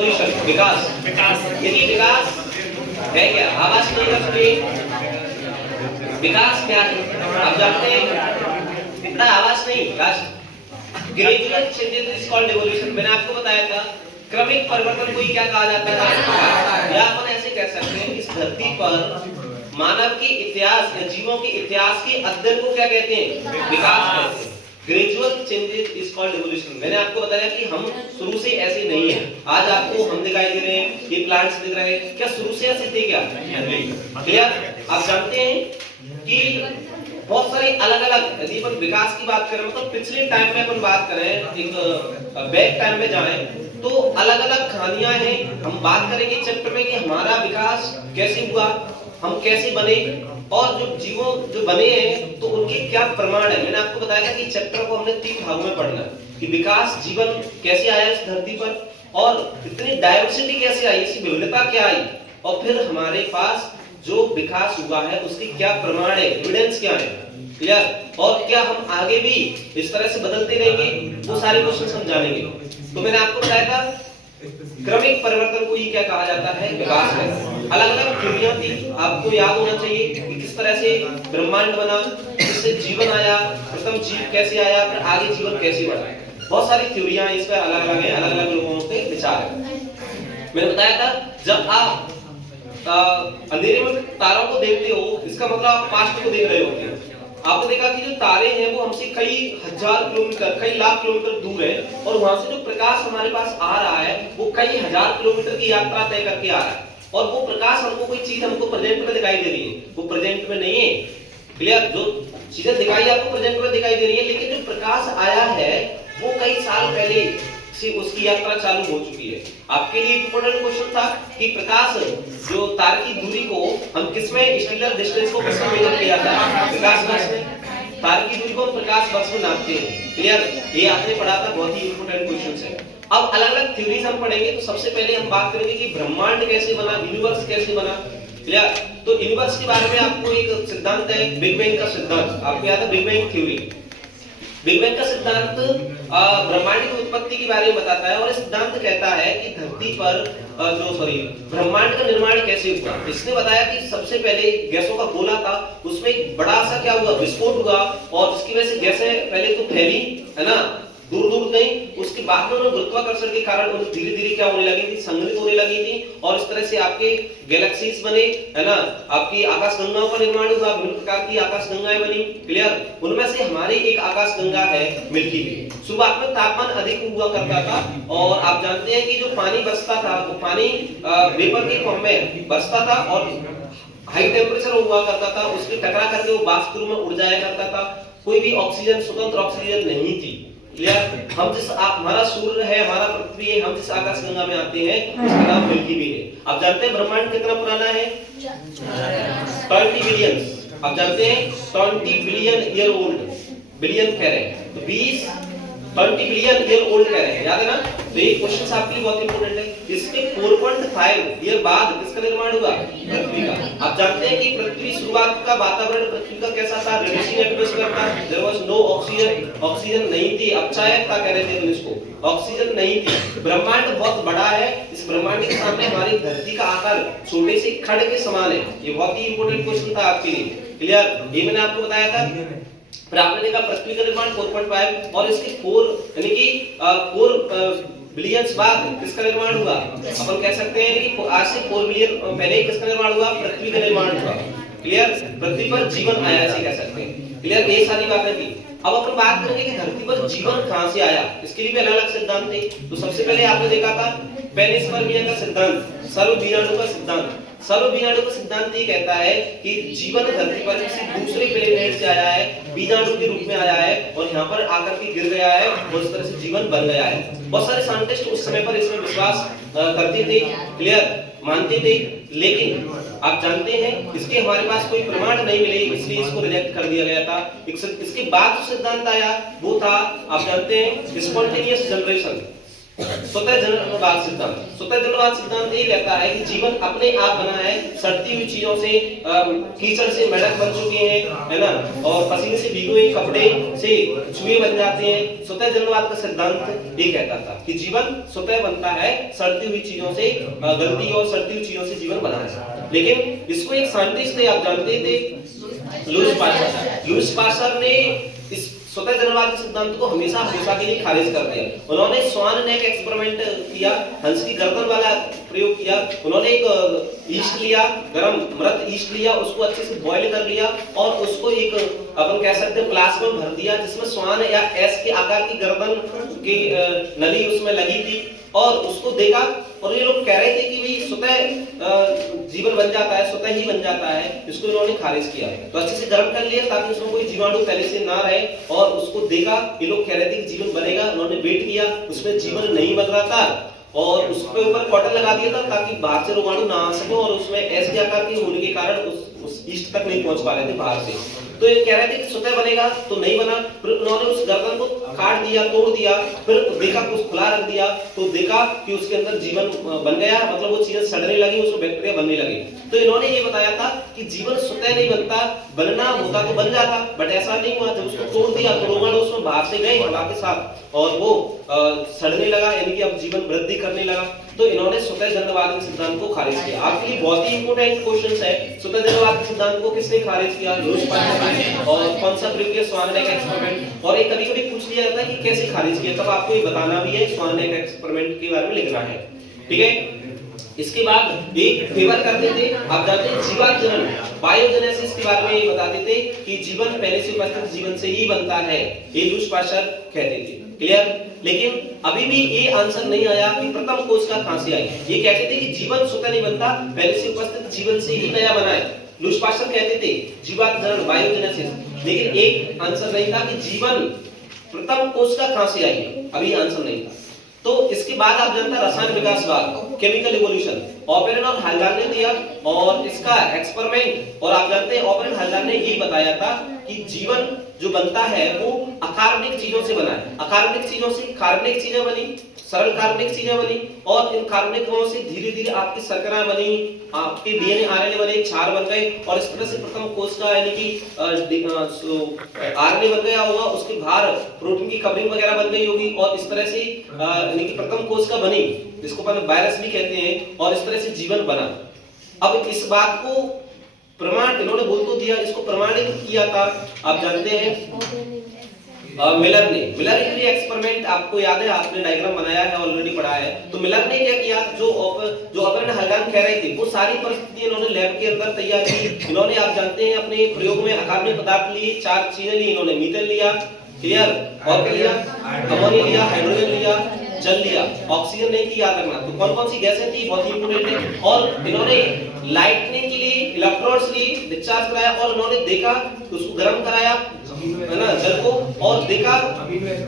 Evolution, विकास। देखिए विकास है क्या? आवाज नहीं कर सकते। विकास क्या है आप जानते हैं? इतना आवाज नहीं, gradual changes is called evolution. मैंने आपको बताया था क्रमिक परिवर्तन को ही क्या कहा जाता है? या अपन ऐसे कह सकते हैं इस धरती पर मानव के इतिहास या जीवों के इतिहास के अध्ययन को क्या कहते हैं? विकास कहते हैं। Gradual changes is called evolution. मैंने आपको बताया कि हम शुरू से ऐसे नहीं है। आज आपको हम दिखाई दे रहे हैं, ये प्लांट्स दिख रहे हैं, क्या शुरू से ऐसे थे क्या? क्लियर? आप जानते हैं कि बहुत सारे अलग अलग, यदि अपन विकास की बात करें मतलब पिछले टाइम में अपन बात करें, एक बैक टाइम में जाएं तो अलग अलग कहानियां हैं। हम बात करेंगे चैप्टर में कि हमारा विकास कैसे हुआ, हम कैसे बने और जो जीवों जो बने हैं तो उनके क्या प्रमाण है। मैंने आपको बताया था कि चैप्टर को हमने 3 भागों में पढ़ना है कि विकास जीवन कैसे आया इस धरती पर और इतनी डाइवर्सिटी कैसे आई, इसकी विविधता क्या आई और फिर हमारे पास जो विकास हुआ है उसके क्या प्रमाण है, एविडेंस क्या है। क्लियर? और क्या हम आगे भी इस तरह से बदलते रहेंगे, वो सारे क्वेश्चन हम जानेंगे। तो मैंने आपको बताया था क्रमिक परिवर्तन को ही क्या कहा जाता है? विकास है। अलग अलग थ्योरियां थी, आपको याद होना चाहिए कि किस तरह से ब्रह्मांड बना, इससे जीवन आया, प्रथम जीव कैसे आया, फिर आगे जीवन कैसे बढ़ा। बहुत सारी थ्योरियां इस पर अलग अलग है, अलग अलग लोगों के विचार है। मैंने बताया था जब आप अंधेरे में तारों को देखते हो इसका मतलब आप पास्ट को देख रहे होते हैं। आपने देखा कि जो तारे हैं वो हमसे कई हजार किलोमीटर, कई लाख किलोमीटर दूर है और वहां से जो प्रकाश हमारे पास आ रहा है वो कई हजार किलोमीटर की यात्रा तय करके आ रहा है और वो प्रकाश हमको कोई चीज हमको प्रेजेंट में दिखाई दे रही है, वो प्रेजेंट में नहीं है। क्लियर? जो चीजें दिखाई आपको प्रेजेंट में दिखाई दे रही है लेकिन जो प्रकाश आया है वो कई साल पहले से उसकी यात्रा चालू हो चुकी है। आपके लिए इंपॉर्टेंट क्वेश्चन था कि प्रकाश जो तार की दूरी को हम किसमें स्टेलर डिस्टेंस को किसमें मेजर किया जाता है? प्रकाश वर्ष में। तार की दूरी को हम प्रकाश वर्ष में नापते हैं। क्लियर? ये आपने पढ़ा था, बहुत ही इंपॉर्टेंट क्वेश्चन है। अब अलग अलग थ्योरीज हम पढ़ेंगे तो सबसे पहले हम बात करेंगे कि ब्रह्मांड कैसे बना, यूनिवर्स कैसे बना। क्लियर? तो यूनिवर्स के बारे में आपको एक सिद्धांत है बिग बैंग का सिद्धांत, आपको याद है big bang theory. Big bang का सिद्धांत ब्रह्मांड की उत्पत्ति के बारे में बताता है और ये सिद्धांत कहता है कि धरती पर ब्रह्मांड का निर्माण कैसे हुआ। इसने बताया कि सबसे पहले गैसों का गोला था, उसमें एक बड़ा सा क्या हुआ, विस्फोट हुआ और उसकी वजह से गैसें पहले तो फैली, है ना, दूर दूर गई। उसके बाद में गुरुत्वाकर्षण के कारण धीरे धीरे क्या होने लगी थी, संघनित होने लगी थी और इस तरह से आपके गैलेक्सीज बने, है ना, आपकी आकाशगंगाओं का निर्माण हुआ, विभिन्न प्रकार की आकाशगंगाएं बनी। क्लियर? उनमें से हमारी एक आकाशगंगा है मिल्की वे। शुरुआत में तापमान अधिक हुआ करता था और आप जानते हैं कि जो पानी बरसता था वो पानी वेपर के फॉर्म में बरसता था और हाई टेम्परेचर हुआ करता था, उसके टकरा करके वो वाष्प रूप में उड़ जाया करता था। कोई भी ऑक्सीजन, स्वतंत्र ऑक्सीजन नहीं थी। क्लियर? हम जिस हमारा सूर्य है, हमारा पृथ्वी है, हम जिस आकाशगंगा में आते हैं उसका नाम मिल्की वे है। आप जानते हैं ब्रह्मांड कितना पुराना है? 20 बिलियन। आप जानते हैं 20 बिलियन ईयर ओल्ड, बिलियन कह रहे हैं तो 20 बिलियन ईयर ओल्ड कह रहे हैं, याद है ना? तो ये क्वेश्चन आपके लिए बहुत इंपॉर्टेंट है। इसके 4.5 ईयर बाद किसका निर्माण हुआ? पृथ्वी का। आप जानते हैं कि पृथ्वी शुरुआत का वातावरण पृथ्वी का कैसा था? रेडिएशन एटमॉस्फेयर था, there was no oxygen, oxygen नहीं थी, अपचायक था कह रहे थे इसको, ऑक्सीजन नहीं थी। ब्रह्मांड बहुत बड़ा है, इस ब्रह्मांड के सामने हमारी धरती का आकार छोटे से खड़ के समान है। ये बहुत ही इंपॉर्टेंट क्वेश्चन था आपके लिए। क्लियर? ये मैंने आपको बताया था। फिर आपने देखा पृथ्वी का निर्माण 4.5 और इसके 4 यानी कि 4 बिलियंस बाद किसका निर्माण हुआ? अपन कह सकते हैं कि आज से 4 बिलियन पहले किसका निर्माण हुआ? पृथ्वी का निर्माण हुआ। क्लियर? पृथ्वी पर जीवन आया ऐसे कह सकते हैं। क्लियर? ये सारी बातें थी। अब अपन बात करेंगे कि धरती पर जीवन कहां से आया, इसके लिए भी अलग अलग सिद्धांत थे। तो सबसे पहले आपने देखा था पेनिस्पर्मिया का सिद्धांत, सर्वबीजाणु का सिद्धांत। सर्वबीजाणु का सिद्धांत ये कहता है कि जीवन धरती पर किसी दूसरे प्लेनेट से आया है, बीजाणु के रूप में आया है और यहाँ पर आकर के गिर गया है और इस तरह से जीवन बन गया है। बहुत सारे साइंटिस्ट उस समय पर इसमें विश्वास करते थे, क्लियर, मानते थे, लेकिन आप जानते हैं इसके हमारे पास कोई प्रमाण नहीं मिले, इसलिए इसको रिजेक्ट कर दिया गया था। इसके बाद जो सिद्धांत आया वो था, आप जानते हैं, स्पॉन्टेनियस जनरेशन। स्वतः जननवाद सिद्धांत। स्वतः जननवाद सिद्धांत ये कहता है कि जीवन अपने आप बना है, सड़ती हुई चीजों से, कीचड़ से मेढक बन चुके हैं, है ना, और पसीने से भीगे हुए कपड़े से चूहे बन जाते हैं। स्वतः जननवाद का सिद्धांत ये कहता था कि जीवन स्वतः बनता है, सड़ती हुई चीजों से, गलती और सड़ती हुई चीजों से जीवन बना है। लेकिन इसको एक साइंटिस्ट थे, आप जानते थे, लुईस पास्चर। लुईस पास्चर ने इस स्वतः जननवाद के सिद्धांत को हमेशा के लिए खारिज कर दिया। उन्होंने स्वान नेक एक्सपेरिमेंट किया, हंस की गर्दन वाला प्रयोग किया। उन्होंने एक ईस्ट लिया, गरम मृत ईस्ट लिया, उसको अच्छे से बॉईल कर लिया और उसको एक अपन कह सकते हैं प्लास्क में भर दिया, जिसमें स्वान या एस के आकार की गर्दन की नली उसमें लगी थी, और उसको देखा। और ये लोग कह रहे थे कि भाई स्वतः जीवन बन जाता है, स्वतः ही बन जाता है। इसको इन्होंने खारिज किया। तो अच्छे से गर्म कर लिया ताकि उसमें कोई जीवाणु पहले से ना रहे, और उसको देखा। ये लोग कह रहे थे कि जीवन बनेगा। उन्होंने वेट किया, उसमें जीवन नहीं बन रहा था, और उसके ऊपर कॉटन लगा दिया था ताकि बाहर से रोगाणु ना आ सके, और उसमें एस के आकार के होने के कारण उस ईस्ट तक नहीं पहुंच पा रहे थे बाहर से। तो ये कह रहे थे कि स्वतः बनेगा, तो नहीं बना। फिर उन्होंने उस गर्दन को काट दिया, तोड़ दिया, फिर देखा कि खुला रख दिया, तो देखा कि उसके अंदर जीवन बन गया, मतलब वो चीजें सड़ने लगी, उसमें बैक्टीरिया बनने लगे। तो इन्होंने ये बताया था कि जीवन स्वतः नहीं बनता, बनना होता तो बन जाता, बट ऐसा नहीं हुआ। जब उसको तोड़ दिया तो रोगाणु उसमें बाहर से गए हवा के साथ, और वो सड़ने लगा, यानी कि अब जीवन वृद्धि करने लगा। तो इन्होंने स्वतः जननवाद के सिद्धांत को खारिज किया। आपके लिए बहुत ही इंपॉर्टेंट क्वेश्चन है, स्वतः जननवाद के सिद्धांत को किसने खारिज किया? Lewis pasture. और कौन सा प्रयोग किया? स्वान नेक एक्सपेरिमेंट। और एक कभी-कभी पूछ लिया जाता है कि कैसे खारिज किया, तब आपको ये बताना भी है, स्वान नेक एक्सपेरिमेंट के बारे में लिखना है, ठीक है। इसके बाद एक फेवर करते थे, आप जानते हैं जीवात्म जनन, बायोजेनेसिस के बारे में ये बताते थे कि जीवन पहले से उपस्थित जीवन से ही बनता है, ये लुईस पास्चर कहते थे। क्लियर? लेकिन अभी भी ये आंसर नहीं आया कि प्रथम कोश का कहां से आई। ये कहते थे कि जीवन स्वतः नहीं बनता, पहले से उपस्थित जीवन से ही नया बना है। लुईस पास्चर कहते थे जीवात्म जनन, बायोजेनेसिस, लेकिन एक आंसर नहीं था कि जीवन प्रथम कोश का कहां से आई, अभी आंसर नहीं था। तो इसके बाद आप जानते हैं रसायन विकासवाद, केमिकल इवोल्यूशन, ऑपेरन और हाल्डान ने दिया, और इसका एक्सपेरिमेंट। और आप जानते हैं ऑपेरन हाल्डान ने यही बताया था कि जीवन जो बनता है वो अकार्बनिक चीजों से बना है। अकार्बनिक चीजों से कार्बनिक चीजें बनी, सरल कार्बनिक चीजें बनी, और इन कार्बनिक कणों से धीरे धीरे आपकी शर्करा बनी, आपके डीएनए आरएनए बने, क्षार बन गए, और इस तरह से प्रथम कोश का यानी कि आरएनए बन गया होगा, उसके बाहर प्रोटीन की कवरिंग वगैरह बन गई होगी, और इस तरह से यानी कि प्रथम कोश का बनी, जिसको अपन वायरस भी कहते हैं, और इस तरह से जीवन बना। अब इस बात को प्रमाण इन्होंने बोल तो दिया, इसको प्रमाणित किया था आप जानते हैं मिलर ने। मिलर के एक्सपेरिमेंट आपको याद है, आपने डायग्राम बनाया है, ऑलरेडी पढ़ा है। तो मिलर ने क्या किया, जो ऑपेरन हाल्डान कह रहे थे वो सारी परिस्थितियां इन्होंने लैब के अंदर तैयार की। इन्होंने आप जानते हैं अपने प्रयोग में अकार्बनिक पदार्थ लिए, 4 चीजें ली इन्होंने, मीथेन लिया, क्लियर, और क्या लिया, अमोनिया लिया, हाइड्रोजन लिया, जल लिया, ऑक्सीजन नहीं थी, याद रखना। तो कौन कौन सी गैसें थी, बहुत ही इंपॉर्टेंट है। और इन्होंने लाइटनिंग के लिए इलेक्ट्रोड्स लिए, डिस्चार्ज कराया, और इन्होंने देखा उसको गर्म कराया, है ना, जल को, और देखा,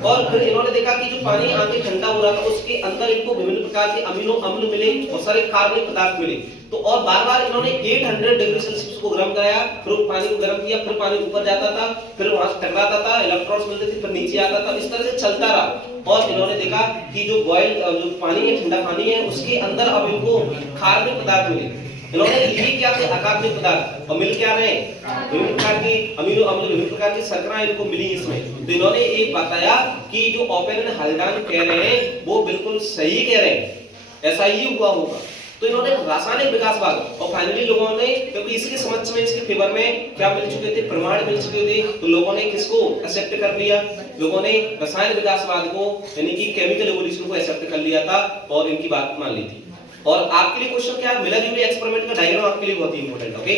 और फिर इन्होंने देखा कि जो पानी आगे ठंडा हो रहा था उसके अंदर इनको विभिन्न प्रकार के अमीनो अम्ल मिले, बहुत सारे कार्बनिक पदार्थ मिले। तो और बार-बार इन्होंने 800 डिग्री सेल्सियस को गर्म कराया, फिर पानी को गर्म किया, फिर पानी ऊपर जाता था, फिर वहां से टकराता था, इलेक्ट्रॉन्स मिलते थे, फिर नीचे आता था, इस तरह से चलता रहा। और इन्होंने देखा कि जो बॉयल जो पानी है, ठंडा पानी है, उसके अंदर अब इनको कार्बनिक पदार्थ मिले। इन्होंने लिए क्या थे, अकार्बनिक पदार्थ, और मिल क्या रहे, विभिन्न प्रकार के अमीनो अम्ल, विभिन्न प्रकार की शर्करा इनको मिली इसमें। तो इन्होंने एक बताया कि जो ऑपेरन हाल्डान कह रहे हैं वो बिल्कुल सही कह रहे हैं, ऐसा ही हुआ होगा। तो इन्होंने रासायनिक विकासवाद, और फाइनली लोगों ने, क्योंकि इसके समझ में, इसके फेवर में क्या मिल चुके थे, प्रमाण मिल चुके थे, तो लोगों ने किसको एक्सेप्ट कर लिया, लोगों ने रसायन विकासवाद को, यानी कि केमिकल इवोल्यूशन को एक्सेप्ट कर लिया था, और इनकी बात मान ली थी। और आपके लिए क्वेश्चन क्या है, मिलर यूरी एक्सपेरिमेंट का डायग्राम आपके लिए बहुत ही इंपॉर्टेंट, ओके।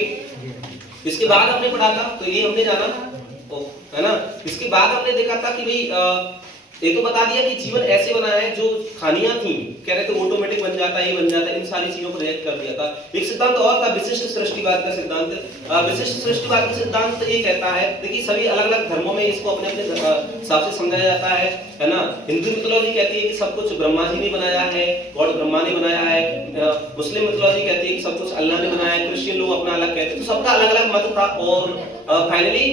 इसके बाद हमने पढ़ा था, तो ये हमने जाना, है ना। इसके बाद हमने देखा था कि भाई ये तो बता दिया कि जीवन ऐसे बना है, जो खानियां थी कह रहे थे ऑटोमेटिक बन जाता है, ये बन जाता है, इन सारी चीजों को रिजेक्ट कर दिया था। एक सिद्धांत और था, विशिष्ट सृष्टिवाद का सिद्धांत। विशिष्ट सृष्टिवाद का सिद्धांत ये कहता है, देखिए सभी अलग-अलग धर्मों में इसको अपने अपने हिसाब से समझाया जाता है ना। हिंदू मिथोलॉजी कहती है कि सब कुछ ब्रह्मा जी ने बनाया है, गॉड ब्रह्मा ने बनाया है। मुस्लिम मिथोलॉजी कहती है कि सब कुछ अल्लाह ने बनाया है। क्रिश्चियन लोग अपना अलग कहते हैं, तो सबका अलग-अलग मत था। और फाइनली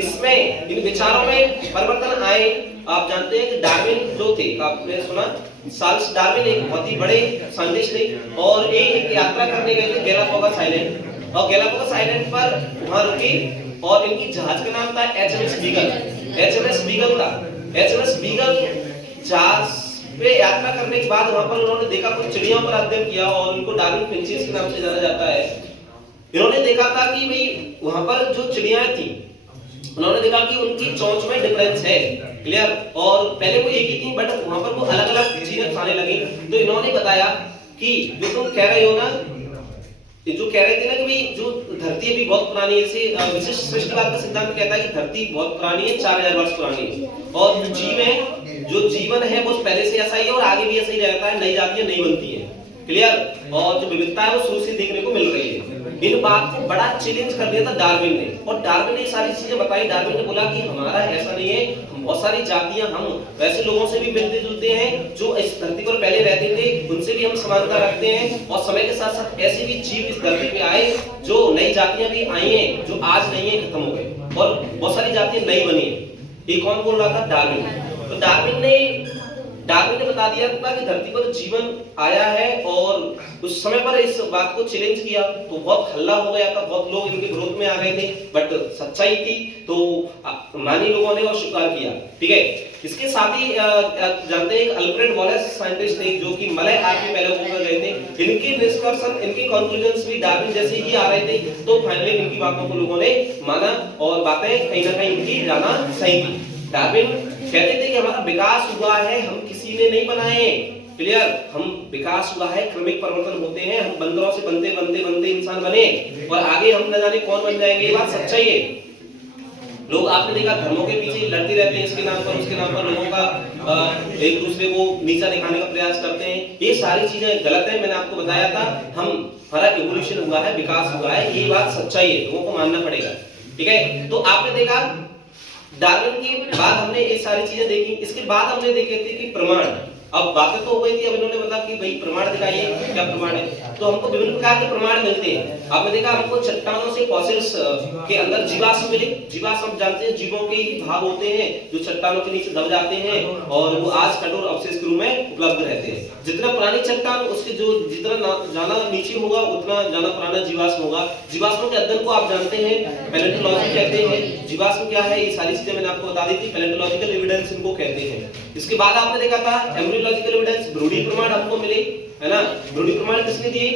इसमें इन विचारों में परिवर्तन आए। आप जानते हैं कि डार्विन जो थे, आपने सुना चार्ल्स डार्विन एक बहुत ही बड़े साइंटिस्ट थे और ये एक यात्रा करने गए थे गैलापागोस आइलैंड, और गैलापागोस आइलैंड पर वहां रुके और इनकी जहाज का नाम था एचएमएस बीगल। एचएमएस बीगल था। एचएमएस बीगल जहाज पे यात्रा करने के बाद वहां पर उन्होंने देखा कुछ चिड़ियों पर अध्ययन किया और उनको डार्विन फिंचेस के नाम से जाना जाता है। इन्होंने देखा था कि भाई वहां पर जो चिड़ियां थी, उन्होंने देखा कि उनकी चोंच में डिफरेंस है, क्लियर, और पहले वो एक ही थी बट वहां पर वो अलग-अलग चीजें खाने लगी। तो इन्होंने बताया कि जो तुम कह रहे हो ना, जो कह रहे थे ना कि भाई जो धरती अभी बहुत पुरानी है, इसे विशिष्ट सृष्टिवाद का सिद्धांत कहता है कि धरती बहुत पुरानी है, 4000 वर्ष पुरानी है, और जो जीव है, जो जीवन है वो पहले से ऐसा ही है और आगे भी ऐसा ही रहता है, नई जातियां नहीं बनती हैं, क्लियर, और जो विविधता है वो शुरू से देखने को मिल रही है। इन बात को बड़ा चैलेंज कर दिया था डार्विन ने, और डार्विन ने सारी चीजें बताई। डार्विन ने बोला कि हमारा ऐसा नहीं है, बहुत सारी जातियां, हम वैसे लोगों से भी मिलते जुलते हैं जो इस धरती पर पहले रहते थे, उनसे भी हम समानता रखते हैं, और समय के साथ साथ ऐसे भी जीव इस धरती पे आए, जो नई जातियां भी आई हैं, जो आज नहीं है, खत्म हो गए, और बहुत सारी जातियां नई बनी है। ये कौन बोल रहा था? डार्विन। तो डार्विन ने बता दिया था कि धरती पर जीवन आया है, और उस समय पर इस बात को चैलेंज किया तो बहुत हल्ला हो गया था, बहुत लोग इनके विरोध में आ गए थे, बट सच्चाई थी तो मानी लोगों ने और स्वीकार किया, ठीक है। इसके साथ ही जानते हैं एक अल्फ्रेड वॉलेस साइंटिस्ट थे जो कि मलय आर्किपेलागो में गए थे। इनके निष्कर्षण, इनके कंक्लूजन्स भी डार्विन जैसे ही आ रहे थे, तो फाइनली इनकी बातों को लोगों ने माना और बातें कहीं ना कहीं इनकी जाना सही थी। डार्विन कहते थे कि हमारा विकास हुआ है, हम किसी ने नहीं बनाए, क्लियर, हम विकास हुआ है, क्रमिक परिवर्तन होते हैं, हम बंदरों से बनते बनते बनते इंसान बने और आगे हम न जाने कौन बन जाएंगे। ये बात सच्चाई है। लोग आपने देखा धर्मों के पीछे लड़ते रहते हैं, इसके नाम पर उसके नाम पर लोगों का एक दूसरे को नीचा दिखाने का प्रयास करते हैं। ये सारी चीजें गलत है। मैंने आपको बताया था हमारा इवोल्यूशन हुआ है, विकास हुआ है, ये बात सच्चाई है, लोगों को मानना पड़ेगा, ठीक है। तो आपने देखा डार्विन के बाद हमने ये सारी चीजें देखी। इसके बाद हमने देखे थे कि प्रमाण, अब बातें तो हो गई थी, अब इन्होंने बताया कि भाई प्रमाण दिखाइए, क्या प्रमाण है। तो हमको विभिन्न प्रकार के प्रमाण मिलते हैं। आपने देखा हमको चट्टानों से फॉसिल्स के अंदर जीवाश्म मिले। जीवाश्म जानते हैं जीवों के भाग होते हैं जो चट्टानों के नीचे दब जाते हैं और वो आज कठोर अवशेष के रूप में उपलब्ध रहते हैं। जितना पुरानी चट्टान उसके जो जितना जाना नीचे होगा उतना जाना पुराना जीवाश्म होगा। जीवाश्मों के अध्ययन को आप जानते हैं पैलेंटोलॉजी कहते हैं। जीवाश्म क्या है ये सारी चीजें मैंने आपको बता दी थी। पैलेंटोलॉजिकल एविडेंस इनको कहते हैं। इसके बाद आपने देखा था एम्ब्रियोलॉजिकल एविडेंस, भ्रूणी प्रमाण हमको मिले, है ना। भ्रूणी प्रमाण किसने दिए?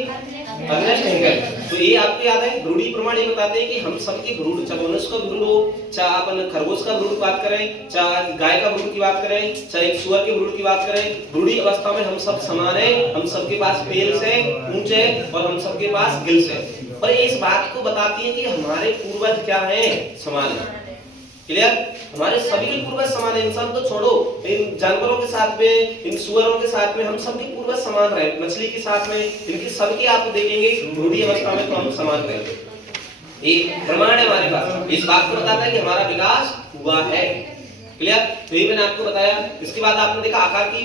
अर्नेस्ट हेंगल। तो ये आपको याद है भ्रूणी प्रमाण ये बताते हैं कि हम सबके भ्रूण, चाहे मनुष्य का भ्रूण हो, चाहे अपन खरगोश का भ्रूण की बात करें, चाहे गाय का भ्रूण की बात करें, चाहे एक सुअर के भ्रूण की बात करें, भ्रूणी अवस्था में हम सब समान हैं। हम सबके पास पेल्स है, पूंछ है और हम सबके पास गिल्स है। और ये इस बात को बताती है कि हमारे पूर्वज क्या हैं? समान है। क्लियर? हमारे सभी के पूर्वज समान है। इंसान तो छोड़ो, इन जानवरों के साथ में, इन सुअरों के साथ में हम सबके पूर्वज समान रहे। मछली के साथ में इनके सबके आप देखेंगे भ्रूणी अवस्था में तो हम समान रहे। एक प्रमाण है हमारे पास, इस बात को बताता है कि हमारा विकास हुआ है। क्लियर? तो ये मैंने आपको बताया। इसके बाद आपने देखा आकार की,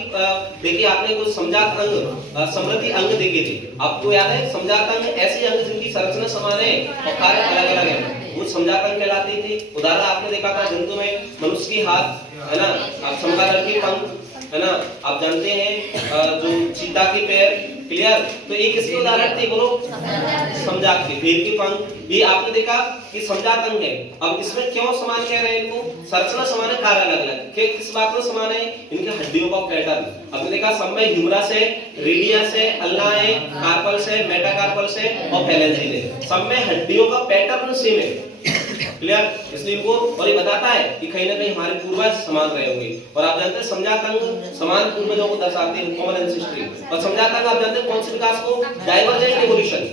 देखिए आपने कुछ समजात अंग, समृद्धि अंग देखे थे। आपको याद है समजात अंग ऐसे अंग जिनकी संरचना समान है और कार्य अलग अलग है, वो समजात अंग कहलाते थे। उदाहरण आपने देखा था जंतु में मनुष्य के हाथ, है ना, आप समकालीन के पंख, है ना, आप जानते हैं जो चीता के पैर। क्लियर? तो एक किसके उदाहरण थे? बोलो। समजात के, भेड़ के पंख। ये आपने देखा कि समजात अंग है। अब इसमें क्यों समान कह रहे हैं इनको? संरचना समान है, कार्य अलग अलग। किस बात में समान है? इनके हड्डियों का पैटर्न। आपने देखा सब में ह्यूमरस है, रेडियस है, अल्ना है, कार्पल्स है, मेटाकार्पल्स है और फैलेंजिस है। सब में हड्डियों का पैटर्न सेम है। क्लियर? इसलिए इनको, और ये बताता है कि कहीं ना कहीं हमारे पूर्वज समान रहे होंगे। और आप जानते हैं समजात अंग समान पूर्वजों को दर्शाते हैं, कॉमन एंसेस्ट्री। और समजात अंग आप जानते हैं कौन से विकास को? Divergent evolution.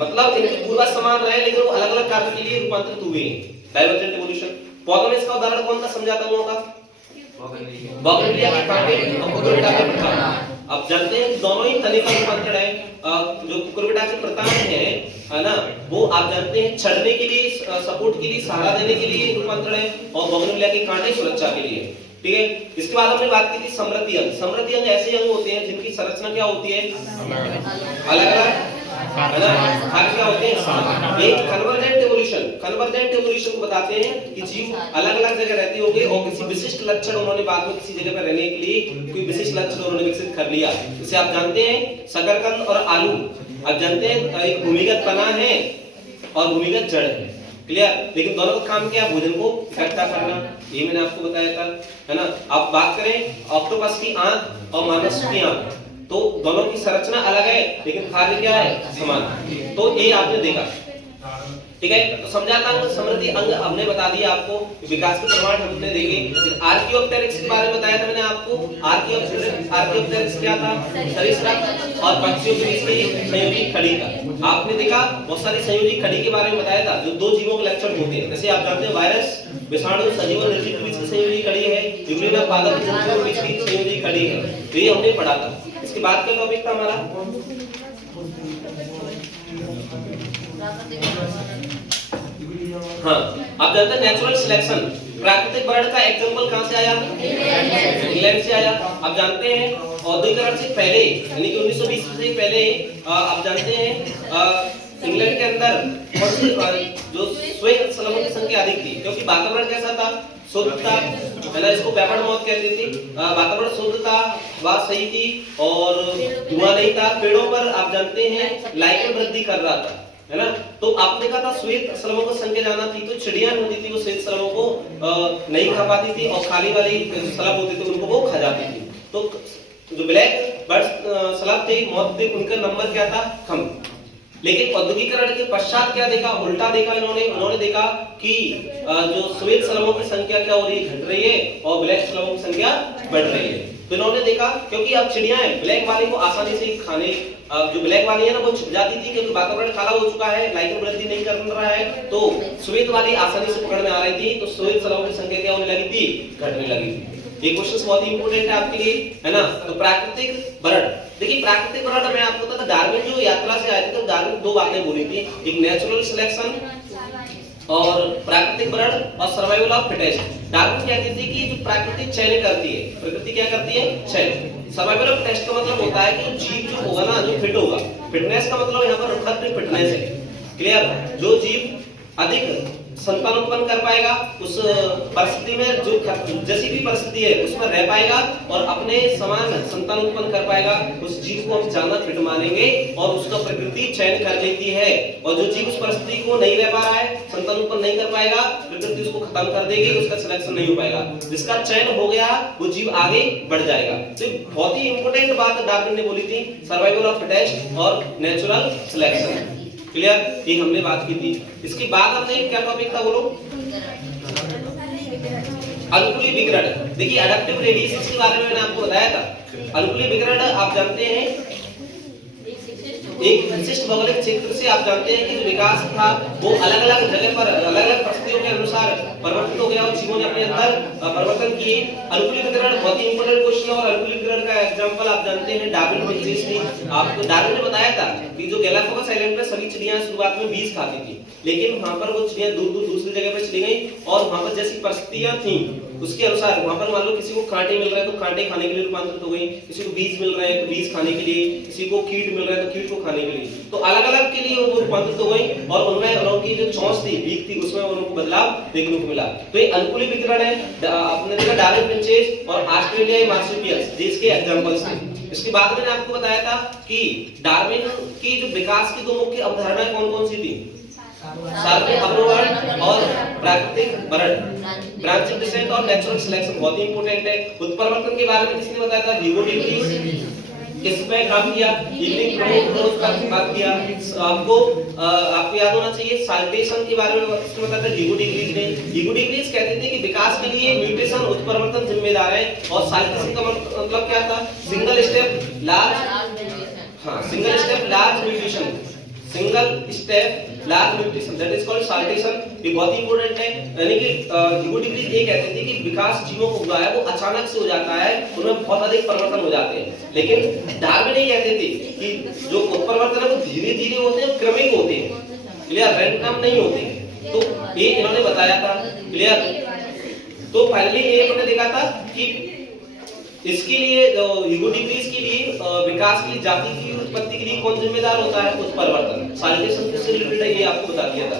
मतलब इनके पूर्वज समान रहे लेकिन वो अलग अलग कार्य के लिए रूपांतरित हुए हैं। Divergent evolution. पौधों में इसका उदाहरण कौन था समजात अंगों का? बोगनविलिया के कांटे और कुकुरबिटा के प्रतान। आप जानते हैं दोनों ही तने का रूपांतरण है। जो कुकुरबिटा के प्रतान है ना, वो आप जानते हैं चढ़ने के लिए, सपोर्ट के लिए, सहारा देने के लिए रूपांतरण है, और बोगनविलिया के कांटे सुरक्षा के लिए। ठीक है? इसके बाद हमने बात की थी समृद्धि अंग। समृद्धि अंग ऐसे अंग होते हैं जिनकी संरचना क्या होती है? अलग अलग, है ना, क्या होते हैं? एक कन्वर्जेंट एवोल्यूशन, कन्वर्जेंट एवोल्यूशन को बताते हैं कि जीव अलग-अलग जगह रहते होंगे और किसी विशिष्ट लक्षण उन्होंने बाद में किसी जगह पर रहने के लिए कोई विशिष्ट लक्षण उन्होंने विकसित कर लिया। जैसे आप जानते हैं शकरकंद और आलू, आप जानते हैं एक भूमिगत तना है और भूमिगत जड़ है, क्लियर। लेकिन दोनों का काम क्या है? भोजन को इकट्ठा करना, ये मैंने आपको बताया था, है ना। अब बात करें ऑक्टोपस की आंख और मानस की आंख, तो दोनों की संरचना अलग है लेकिन कार्य क्या है? समान। तो ये आपने देखा, ठीक है। तो समझाता हूं, समृद्धि अंग हमने बता दिया आपको, विकास के प्रमाण हमने देखे। आर्कियोप्टेरिक्स के बारे में बताया था मैंने आपको। आर्कियोप्टेरिक्स क्या था? सरीसृप और पक्षियों के बीच की संयोजी खड़ी था। आपने देखा बहुत सारी संयोजी खड़ी के बारे में बताया था, जो दो जीवों के लक्षण होते हैं। जैसे आप जानते हैं वायरस, विषाणु, सजीव और निर्जीव के बीच की संयोजी खड़ी है, यूग्लिना पादप जंतुओं के बीच की संयोजी खड़ी है। तो ये हमने पढ़ा था। इसके बाद का टॉपिक था हमारा आप जानते हैं नेचुरल सिलेक्शन। प्राकृतिक वर्णन का एग्जांपल कहां से आया? इंग्लैंड से आया। आप जानते हैं औद्योगिकरण से पहले, यानी कि 1920 से पहले, आप जानते हैं इंग्लैंड के अंदर जो श्वेत सलवों की संख्या अधिक थी, क्योंकि वातावरण कैसा था? शुद्ध था, है ना। इसको वेपर मौत कहते थे। वातावरण शुद्ध था, हवा सही थी और धुआं नहीं था। पेड़ों पर आप जानते हैं लाइकेन वृद्धि कर रहा था, है ना। तो आपने कहा था श्वेत सलवों की संख्या ज्यादा थी, तो चिड़िया होती थी वो श्वेत सलवों को नहीं खा पाती थी और खाली वाली सलब होते थे उनको वो खा जाती थी। तो जो ब्लैक बर्ड्स सलब थे, मौत थे, उनका नंबर क्या था? कम। लेकिन औद्योगिकरण के पश्चात क्या देखा? उल्टा देखा उन्होंने देखा कि जो श्वेत सलवों की संख्या क्या हो रही है? घट रही है और ब्लैक सलवों की संख्या बढ़ रही है। तो इन्होंने देखा क्योंकि अब चिड़ियाएं ब्लैक वाली को आसानी से खाने, जो ब्लैक वाली है ना वो छिप जाती थी क्योंकि वातावरण काला हो चुका है, लाइकेन वृद्धि नहीं कर रहा है, तो श्वेत वाली आसानी से पकड़ में आ रही थी। तो श्वेत सलवों की संख्या क्या होने लगी थी? घटने लगी थी। ये क्वेश्चन बहुत ही इंपॉर्टेंट है आपके लिए, है ना। तो प्राकृतिक वर्णन, देखिए प्राकृतिक वर्णन मैं आपको बताता, डार्विन जो यात्रा से आए थे तो डार्विन दो बातें बोली थी, एक नेचुरल सिलेक्शन और प्राकृतिक वर्णन और सर्वाइवल ऑफ फिटेस्ट। डार्विन कहते थे कि जो प्राकृतिक चयन करती है, प्रकृति क्या करती है? चयन। सर्वाइवल ऑफ फिटेस्ट का मतलब होता है कि जीव जो होगा ना, जो फिट होगा। फिटनेस का मतलब यहाँ पर रखत फिटनेस है, क्लियर। जो जीव अधिक संतान उत्पन्न कर पाएगा, उस परिस्थिति में जो जैसी भी परिस्थिति है उसमें रह पाएगा और अपने समान संतान उत्पन्न कर पाएगा, उस जीव को हम ज्यादा फिट मानेंगे और उसका प्रकृति चयन कर लेती है। और जो जीव उस परिस्थिति को नहीं रह पा रहा है, संतान उत्पन्न नहीं कर पाएगा, प्रकृति उसको खत्म कर देगी, उसका सिलेक्शन नहीं हो पाएगा। जिसका चयन हो गया वो जीव आगे बढ़ जाएगा। तो बहुत ही इंपॉर्टेंट बात डार्विन ने बोली थी, सर्वाइवल ऑफ फिटेस्ट और नेचुरल सिलेक्शन, क्लियर। ये हमने बात की थी। इसके बाद हमने क्या टॉपिक था बोलो? अनुकूली विकिरण। देखिए एडाप्टिव रेडिएशन के बारे में मैंने आपको बताया था। अनुकूली विकिरण आप जानते हैं एक विशिष्ट भौगोलिक क्षेत्र से, आप जानते हैं कि जो विकास था वो अलग-अलग जगह पर अलग-अलग परिस्थितियों के अनुसार परिवर्तित हो गया और जीवों ने अपने अंदर परिवर्तन किए। अनुकूली विकिरण बहुत ही इंपॉर्टेंट क्वेश्चन है और अनुकूली विकिरण का एग्जांपल आप जानते हैं डार्विन विंचेस ने आपको डार्विन ने बताया था कि जो गैलापागोस आइलैंड पे सभी चिड़ियां शुरुआत में बीज खाती थी, लेकिन वहां पर वो चिड़ियां दूर-दूर दूसरी जगह पे चली गई और वहां पर जैसी परिस्थितियां थी उसके अनुसार वहां पर मान लो किसी को कांटे मिल रहे हैं तो कांटे खाने के लिए रूपांतरित हो गई, किसी को बीज मिल रहे हैं तो बीज खाने के लिए, किसी को कीट मिल रहे हैं तो कीट को खाने के लिए, तो अलग-अलग के लिए वो रूपांतरित हो गई और उनमें उनकी जो चोंच थी, बीक थी, उसमें उनको बदलाव देखने को मिला। तो ये अनुकूली विकिरण है। आपने देखा डार्विन फिंचेस और ऑस्ट्रेलियाई मार्सुपियल्स जिसके एग्जांपल्स थे। इसके बाद मैंने आपको बताया था कि डार्विन की जो विकास की दो मुख्य अवधारणाएं कौन-कौन सी थी? शारीरिक अवरोहण और प्राकृतिक वर्णन, ब्रांचिंग डिसेंट और नेचुरल सिलेक्शन बहुत ही इंपॉर्टेंट है। उत्परिवर्तन के बारे में किसने बताया था? ह्यूगो डिग्रीज। किसमें काम किया? इवनिंग प्रोग्राम का बात किया। आपको याद होना चाहिए साल्टेशन के बारे में किसने बताया था? ह्यूगो डिग्रीज ने। ह्यूगो डिग्रीज कहते थे कि विकास के लिए म्यूटेशन उत्परिवर्तन जिम्मेदार है और साल्टेशन का मतलब क्या था? Single step large mutation, single step large mutation, that is called saltation. ये बहुत ही इंपॉर्टेंट है। यानी कि ह्यूगो डिग्रीज ये कहते थे कि विकास जीवों को हुआ है वो अचानक से हो जाता है, उनमें बहुत अधिक परिवर्तन हो जाते हैं। लेकिन डार्विन ये कहते थे कि जो उत्परिवर्तन है वो धीरे-धीरे होते हैं, क्रमिक होते हैं, क्लियर, रैंडम नहीं होते हैं। तो ये इन्होंने बताया था, क्लियर। तो पहले ये इन्होंने देखा था कि इसके लिए ह्यूगो डिग्रीज के लिए विकास की जाति की उत्पत्ति के लिए कौन जिम्मेदार होता है? उत्परिवर्तन। साल्टेशन किससे रिलेटेड है ये आपको बता दिया था।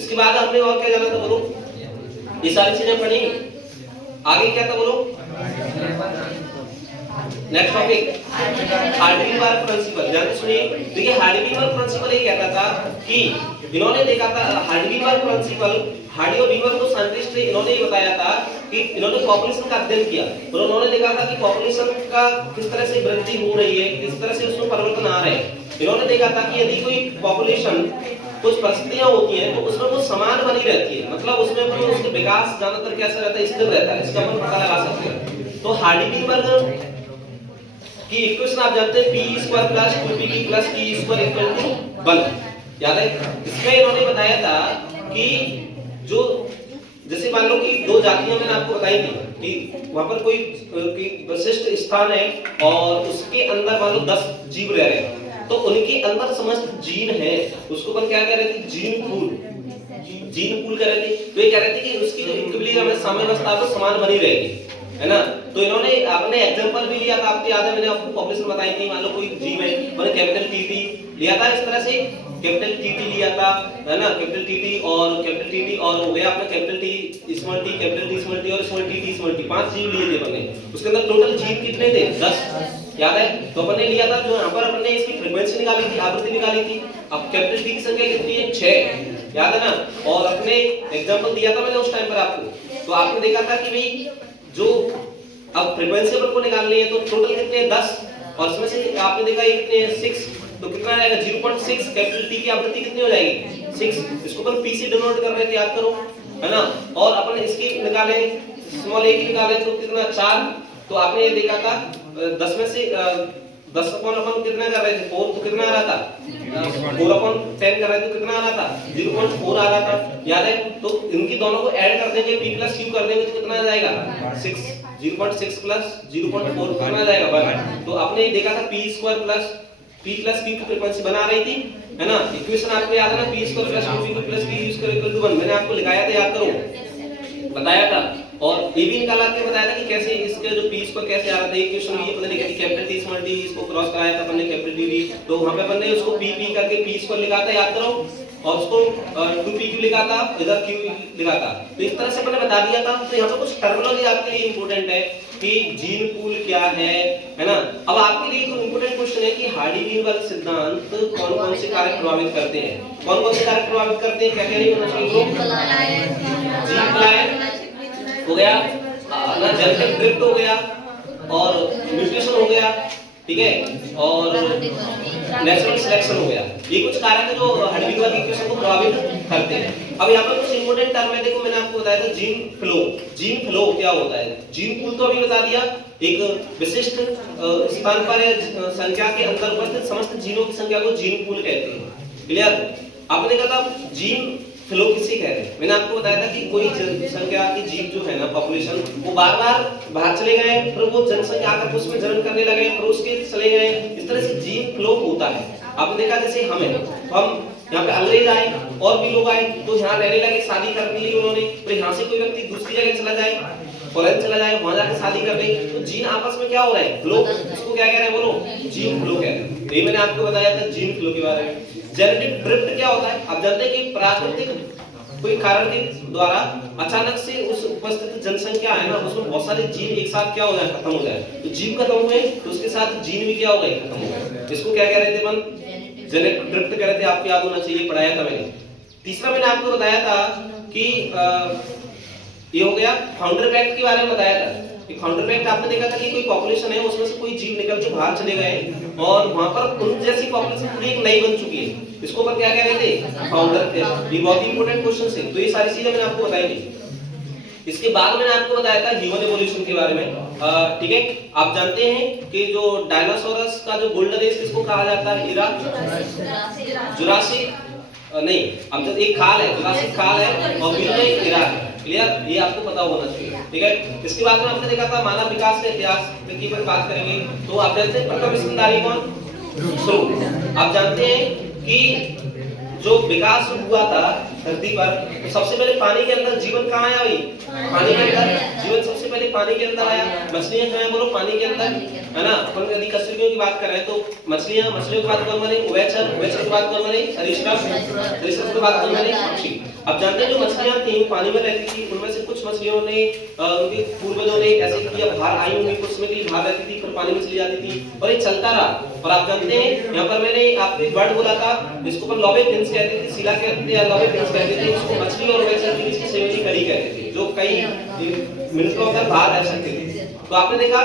इसके बाद हमने और क्या जाना था बोलो, ये सारी चीजें पढ़ी। आगे क्या था बोलो, नेक्स्ट टॉपिक हार्डविलर प्रिंसिपल। ध्यान से सुनिए, देखिए हार्डविलर प्रिंसिपल ये कहता था कि इन्होंने देखा था हार्डविलर प्रिंसिपल, हार्डी और वीवर को साइंटिस्ट थे, इन्होंने ये बताया था कि इन्होंने पॉपुलेशन का अध्ययन किया और उन्होंने देखा था कि पॉपुलेशन का किस तरह से वृद्धि हो रही है, किस तरह से उसमें परिवर्तन आ रहे हैं। इन्होंने देखा था कि यदि कोई पॉपुलेशन कुछ परिस्थितियां होती हैं तो उसमें वो समान बनी रहती है, मतलब उसमें उसका विकास ज्यादातर कैसा रहता है, स्थिर रहता है, इसका हम पता लगा सकते हैं। तो हार्डी-वीवर की इक्वेशन आप जानते हैं p square plus 2pp plus t square equal to 1, याद है। इसमें इन्होंने बताया था कि जो जैसे मान लो कि दो जातियां मैंने आपको बताई थी कि वहां पर कोई विशिष्ट स्थान है और उसके अंदर मान लो 10 जीव रह रहे हैं, तो उनके अंदर समस्त जीन है, उसको अपन क्या कह रहे थे, जीन पूल कह रहे थे। तो ये कह रहे थे कि उसकी जो इक्विलिब्रियम है, साम्यावस्था तो समान बनी रहेगी, है ना। तो इन्होंने आपने एग्जांपल भी लिया था, आपको याद है मैंने आपको पॉपुलेशन बताई थी, मान लो कोई जीव है, मैंने कैपिटल टीटी लिया था, इस तरह से कैपिटल टीटी लिया था, है ना, कैपिटल टीटी और हो गया अपना capital T small T, capital T small T और स्मॉल टी स्मॉल टी, 5 जीव लिए थे अपने। उसके अंदर टोटल जीव कितने थे, 10, याद है। तो अपन ने लिया था, जो यहां पर अपन ने इसकी फ्रीक्वेंसी निकाली थी, आवृत्ति निकाली थी। अब कैपिटल टी की संख्या कितनी है, 6, याद है ना। और अपने एग्जांपल दिया था मैंने उस टाइम पर आपको, तो आपने देखा था कि भाई जो अब फ्रीक्वेंसी अपन को निकालनी है तो टोटल कितने हैं, 10, और इसमें से आपने देखा ये कितने हैं, 6, तो कितना आएगा 0.6, कैपिटल टी की आवृत्ति कितनी हो जाएगी, 6। इसको अपन पी से डिनोट कर रहे थे, याद करो, है ना। और अपन इसकी निकाले स्मॉल a की निकाले तो कितना 4, तो आपने ये देखा था 10 में से 10 अपन कितना कर रहे थे, 4, तो कितना आ रहा था, 4/10 कर रहे थे तो कितना आ रहा था, 0.4 आ रहा था, याद है। तो इनकी दोनों को ऐड कर देंगे, p प्लस q कर देंगे तो कितना आ जाएगा, 6, 0.6 प्लस 0.4 कितना आ जाएगा, 1। तो आपने देखा था p square plus p plus q की फ्रीक्वेंसी बना रही थी, है ना। इक्वेशन आपको याद है ना, p square plus 2p plus q square equal to 1, मैंने आपको लिखाया था, याद करो, बताया था। और ये भी निकाला के बताया था कि कैसे इसका जो p स्क्वायर कैसे आ रहा था। एक क्वेश्चन ये अपने लिखा थी कैपिटल टी स्मॉल टी, इसको क्रॉस कराया था अपन ने कैपिटल टी, तो वहां पे अपन ने उसको p करके p स्क्वायर लिखा था, याद करो, और उसको 2pq लिखा था, इधर q लिखा था। तो इस तरह से मैंने बता दिया था। तो यहाँ पे कुछ टर्मिनोलॉजी आपके लिए इंपॉर्टेंट है कि जीन पूल क्या है ना। अब आपके लिए एक इंपॉर्टेंट क्वेश्चन है कि हार्डी-वीवर सिद्धांत कौन-कौन से कारक प्रभावित करते हैं, कौन-कौन से कारक प्रभावित करते हैं, क्या-क्या नहीं होना चाहिए, जीन पलायन हो गया, अपना जेनेटिक ड्रिफ्ट हो गया, और म्यूटेशन हो गया, ठीक है, और नेचुरल सिलेक्शन हो गया। ये कुछ कारक है जो हार्डी-वीवर की इक्वेशन को प्रभावित करते हैं। अब यहाँ पर कुछ इंपॉर्टेंट टर्म है, देखो मैंने आपको बताया था जीन फ्लो। जीन फ्लो क्या होता है, जीन पूल तो अभी बता दिया, एक विशिष्ट स्थान पर संख्या के अंदर उपस्थित समस्त जीनों की संख्या को जीन पूल कहते हैं, क्लियर। आपने कहा था जीन फ्लो किसे कहते हैं, मैंने आपको बताया था कि कोई जनसंख्या की जीव जो है ना, पॉपुलेशन, वो बार-बार बाहर चले गए, फिर वो जनसंख्या आकर उसमें जन्म करने लगे, फिर उसके चले गए, इस तरह से जीव फ्लो होता है। आपने देखा जैसे हम यहाँ पे अंग्रेज आए और भी लोग आए, तो यहाँ रहने लगे, शादी कर ली उन्होंने, फिर यहाँ से कोई व्यक्ति दूसरी जगह चला जाए, फॉरेन चला जाए, वहां जाकर शादी कर ले, तो जीन आपस में क्या हो रहा है, फ्लो। इसको क्या कह रहे हैं, बोलो, जीन फ्लो कहते हैं। ये मैंने आपको बताया था जीन फ्लो के बारे में। जेनेटिक ड्रिफ्ट क्या होता है, आप जानते हैं कि प्राकृतिक कोई कारण के द्वारा अचानक से उस उपस्थित जनसंख्या है ना, उसमें बहुत सारे जीन एक साथ क्या हो जाए, खत्म हो जाए। तो जीव खत्म हुए तो उसके साथ जीन भी क्या हो गए, खत्म हो गए। इसको क्या कह रहे थे अपन, जेनेटिक ड्रिफ्ट कह रहे थे, आपको याद होना चाहिए, पढ़ाया था मैंने। तीसरा मैंने आपको बताया था कि ये हो गया फाउंडर इफेक्ट के बारे में बताया था। फाउंडर इफेक्ट आपने देखा था कि कोई पॉपुलेशन है, उसमें से कोई जीव निकल के बाहर चले गए और वहां पर उन जैसी पॉपुलेशन पूरी एक नई बन चुकी है, इसको पर क्या कह रहे थे, फाउंडर इफेक्ट। ये बहुत ही इंपॉर्टेंट क्वेश्चन है, तो ये सारी चीजें मैंने आपको बताई थी। इसके बाद मैंने आपको बताया था ह्यूमन एवोल्यूशन के बारे में, ठीक है। आप जानते हैं कि जो डायनासोरस का जो गोल्डन एज किसको कहा जाता है, इरा, जुरासिक नहीं, अब जब एक खाल है, जुरासिक खाल है, और बीच में इरा है, क्लियर, ये आपको पता होना चाहिए, ठीक है। इसके बाद में आपने देखा था मानव विकास के इतिहास की बात करेंगे, तो आप जानते हैं प्रथम स्तनधारी कौन, शुरू। आप जानते हैं कि जो विकास हुआ था धरती पर, तो सबसे पहले पानी के अंदर जीवन कहाँ आया भाई? पानी के अंदर जीवन सबसे पहले पानी के अंदर आया। मछलियां जो है बोलो पानी के अंदर, है ना। अपन यदि कशेरुकियों की बात करें तो मछलियों की बात कौन बने? उभयचर की बात कौन बने? सरीसृप की बात कौन बने? पक्षी। अब जानते हैं जो मछलियां थी वो पानी में रहती थी, उनमें से कुछ मछलियों ने उनके पूर्वजों ने ऐसे किया, बाहर आई होंगी, कुछ समय के लिए बाहर रहती थी, फिर पानी में चली जाती थी, और ये चलता रहा। और आप जानते हैं यहाँ पर मैंने आपको एक वर्ड बोला था जिसको पर लॉबे फिन्स कहते थे, सिला कहते थे या लॉबे फिन्स कहते थे, उसको मछली और उभयचर के बीच की संयोजी कड़ी कहते थे, जो कई मिनटों तक बाहर रह सकते थे। तो आपने देखा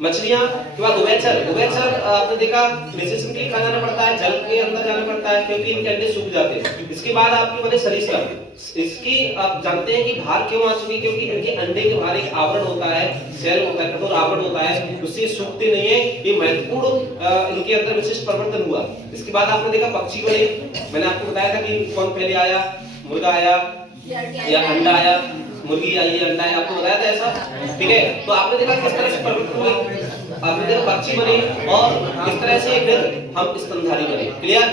मछलियां के बाद उभयचर आपने देखा निषेचन के लिए कहाँ जाना पड़ता है? जल के अंदर जाना पड़ता है, क्योंकि इनके अंडे सूख जाते हैं। इसके बाद आपके बने सरीसृप। इसकी आप जानते हैं कि बाहर क्यों आ चुकी? क्योंकि इनके अंडे के बाहर एक आवरण होता है, सेल होता है, कठोर आवरण होता है, उससे सूखते नहीं है। ये महत्वपूर्ण इनके अंदर विशिष्ट परिवर्तन हुआ। इसके बाद आपने देखा पक्षी बने। मैंने आपको बताया था कि कौन पहले आया? मुर्गा आया या अंडा आया? मुर्गी आई, अंडा है, आपको बताया था ऐसा, ठीक है। तो आपने देखा किस तरह से परिवर्तन हुए। आपने देखा पक्षी बने और किस तरह से फिर हम स्तनधारी बने। क्लियर?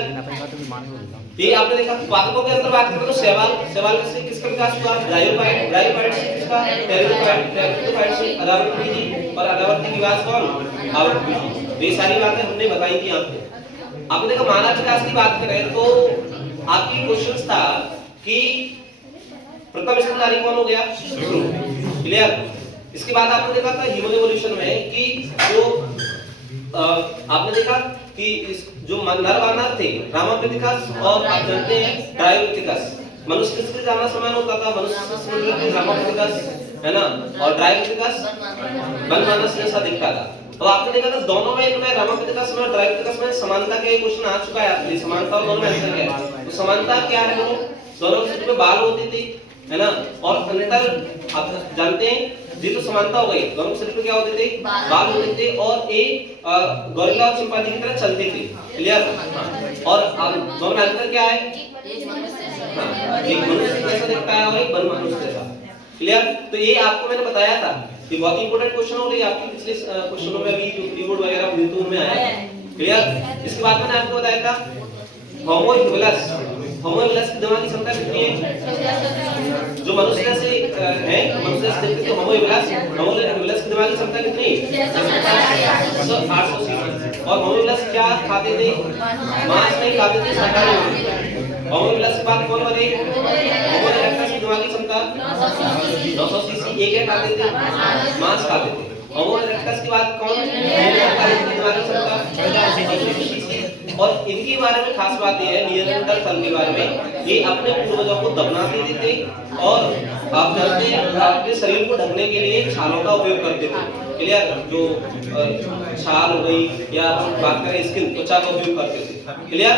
ये आपने देखा। पादपों के अंदर बात करें तो शैवाल से किसका विकास हुआ? ब्रायोफाइट से किसका? टेरिडोफाइट से अनावर्ती, और अनावर्ती विकास कौन? आवर्ती। ये सारी बातें हमने बताई थी आपको। आपने देखा मानव विकास की बात करें तो आपकी क्वेश्चन था कि प्रथम स्तनधारी कौन हो गया? क्लियर? इसके बाद आपने देखा था ह्यूमन एवोल्यूशन में कि जो आपने देखा कि जो नर वानर थे रामापिथिकस, और आप जानते हैं ड्रायोपिथिकस। मनुष्य किसके ज्यादा समान होता था? मनुष्य से रामापिथिकस, है ना, और ड्रायोपिथिकस वनमानस जैसा दिखता था। तो आपने देखा था दोनों में इनमें रामापिथिकस में और ड्रायोपिथिकस में समानता के क्वेश्चन आ चुका है आपके लिए। समानता और दोनों में अंतर क्या है? तो समानता क्या है बोलो? दोनों के सिर पे बाल होते थे, है ना, और अंतर आप जानते हैं। ये तो समानता हो गई, दोनों सिर पे क्या होते थे? बाल होते थे, और एक गोरिल्ला और चिंपांजी की तरह चलते थे। क्लियर? और दोनों में अंतर क्या है? एक मनुष्य जैसा दिखता है और एक वन मनुष्य जैसा। क्लियर? तो ये आपको मैंने बताया था कि बहुत इंपॉर्टेंट क्वेश्चन हो रही है आपके पिछले क्वेश्चनों में भी, जो कीबोर्ड वगैरह बिल्कुल में आया है। क्लियर? इसके बाद मैंने आपको बताया था होमो इरेक्टस की दिमागी क्षमता कितनी है? जो मनुष्य से है, मनुष्य से देखते तो होमो इरेक्टस की दिमागी क्षमता कितनी? 800 सीसी। और होमो इरेक्टस क्या खाते थे? मांस नहीं खाते थे, शाकाहारी होते थे। होमो इरेक्टस के बाद कौन बने? होमो इरेक्टस की दिमागी क्षमता 900 सीसी। ये क्या खाते थे? मांस खाते थे। होमो इरेक्टस के बाद कौन? दिमागी क्षमता। और इनके बारे में खास बात यह है, नियंत्रण के बारे में, ये अपने पूर्वजों को दबनाते थे और आप जानते हैं अपने शरीर को ढकने के लिए छालों का उपयोग करते थे। क्लियर? जो छाल हो गई या बात करें स्किन, त्वचा का उपयोग करते थे। क्लियर?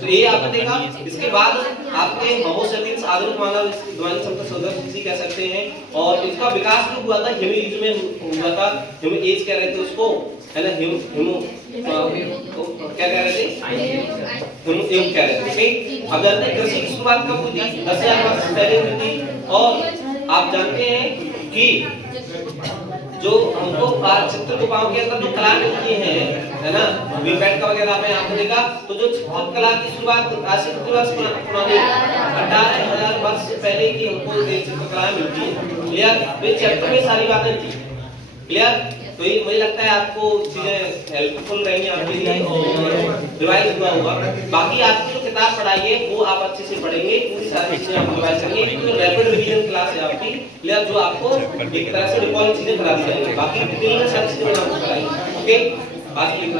तो ये आपने देखा। इसके बाद आपके होमो सेपियंस आधुनिक मानव दिमागी क्षमता 1400 सीसी कह सकते हैं, और इसका विकास जो हुआ था ह्यूमन एज में हुआ था। ह्यूमन एज कह रहे थे उसको, है ना, क्या कह रहे थे? युग कह रहे थे। ठीक? अब जानते हैं कृषि की शुरुआत कब हुई थी? 10,000 वर्ष पहले हुई थी। और आप जानते हैं कि जो हमको चित्र गुफाओं के अंदर जो कला मिलती है ना, वीपैट का वगैरह आपने आपको देखा, तो जो चित्रकला की शुरुआत आज से कितने वर्ष पुरानी? 18,000 वर्ष पहले की हमको चित्रकला मिलती है। क्लियर? तो चैप्टर में सारी बातें थी। क्लियर? तो ये मुझे लगता है आपको चीजें हेल्पफुल रहेंगी आपके लिए और रिवाइज हुआ होगा। बाकी आपकी जो किताब पढ़ाई है वो आप अच्छे से पढ़ेंगे, पूरी सारी चीजें आप रिवाइज करेंगे। तो रैपिड रिवीजन क्लास है आपकी। क्लियर? जो आपको एक तरह से रिकॉल चीजें करा दी जाएंगी, बाकी डिटेल में सारी चीजें आपको कराएंगे। ओके? आज के लिए